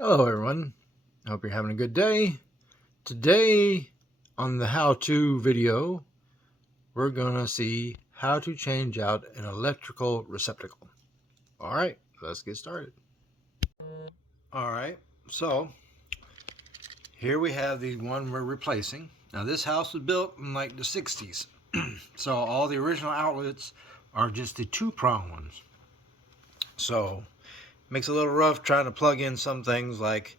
Hello everyone, I hope you're having a good day. Today on the how-to video, we're gonna see how to change out an electrical receptacle. Alright, let's get started. Alright, so here we have the one we're replacing. Now this house was built in like the 60s, so all the original outlets are just the 2-prong ones. So it makes it a little rough trying to plug in some things like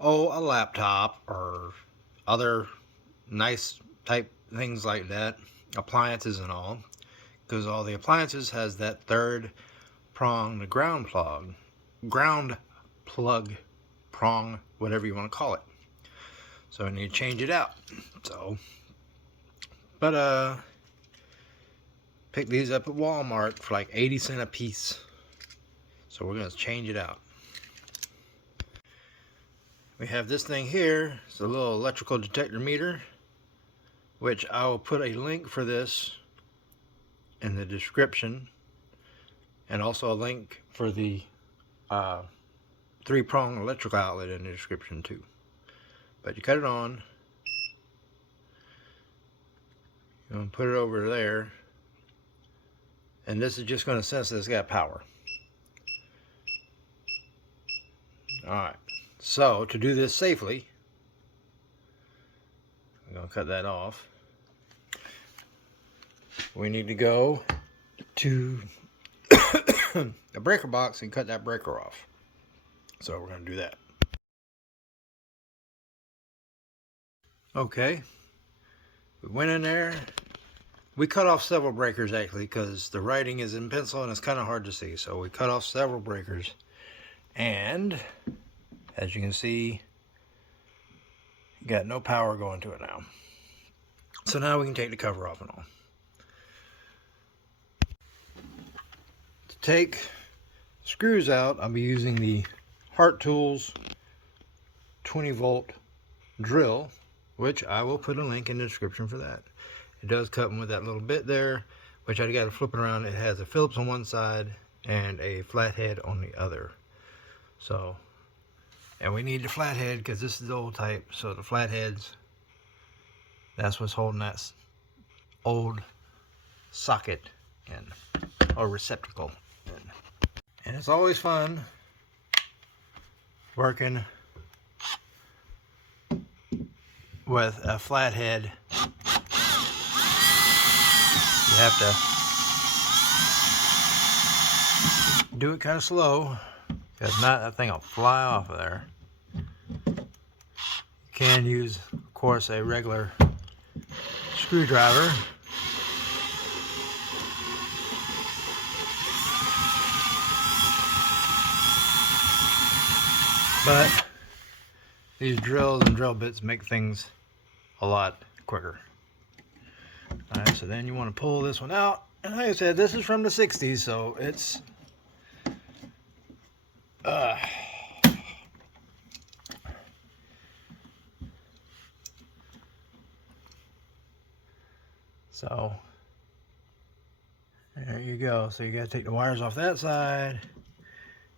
a laptop or other nice type things like that, appliances and all, because all the appliances has that third prong, the ground plug prong, whatever you want to call it. So I need to change it out. But picked these up at Walmart for like 80 cents a piece. So we're gonna change it out. We have this thing here. It's a little electrical detector meter, which I will put a link for this in the description, and also a link for the 3-prong electrical outlet in the description too. But you cut it on, you're going to put it over there, and this is just going to sense that it's got power. Alright, so to do this safely, I'm going to cut that off. We need to go to a breaker box and cut that breaker off. So we're going to do that. Okay, we went in there. We cut off several breakers actually because the writing is in pencil and it's kind of hard to see. So we cut off several breakers, and as you can see, you got no power going to it now. So now we can take the cover off and all. To take screws out, I'll be using the Hart Tools 20-volt drill, which I will put a link in the description for that. It does come with that little bit there, which I got to flip it around. It has a Phillips on one side and a flathead on the other. So, and we need the flathead because this is the old type. So the flatheads, that's what's holding that old socket in, or receptacle in. And it's always fun working with a flathead. You have to do it kind of slow, because not that thing will fly off of there. You can use, of course, a regular screwdriver. But these drills and drill bits make things a lot quicker. Alright, so then you want to pull this one out. And like I said, this is from the 60s, so it's so there you go. So you got to take the wires off that side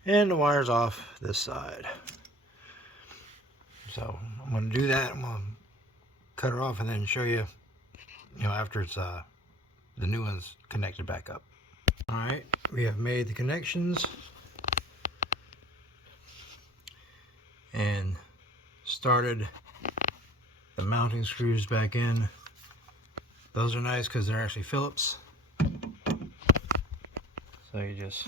and the wires off this side. So I'm going to do that. I'm going to cut her off and then show you, after it's the new one's connected back up. Alright, we have made the connections and started the mounting screws back in. Those are nice because they're actually Phillips. So you just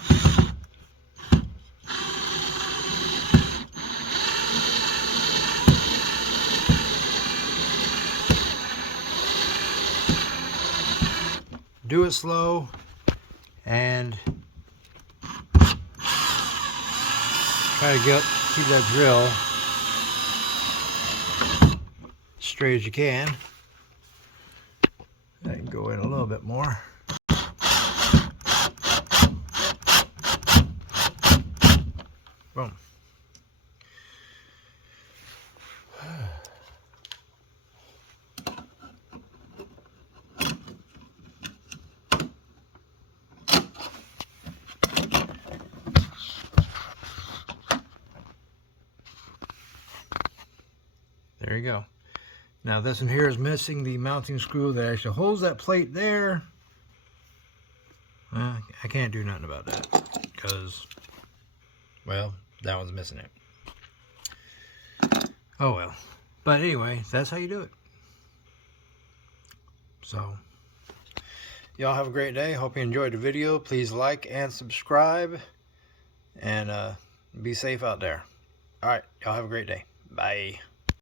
do it slow and try to keep that drill straight as you can. I can go in a little bit more. Boom. There you go. Now this one here is missing the mounting screw that actually holds that plate there. I can't do nothing about that because, well, that one's missing it. Oh well. But anyway, that's how you do it. So, y'all have a great day. Hope you enjoyed the video. Please like and subscribe. And be safe out there. Alright, y'all have a great day. Bye.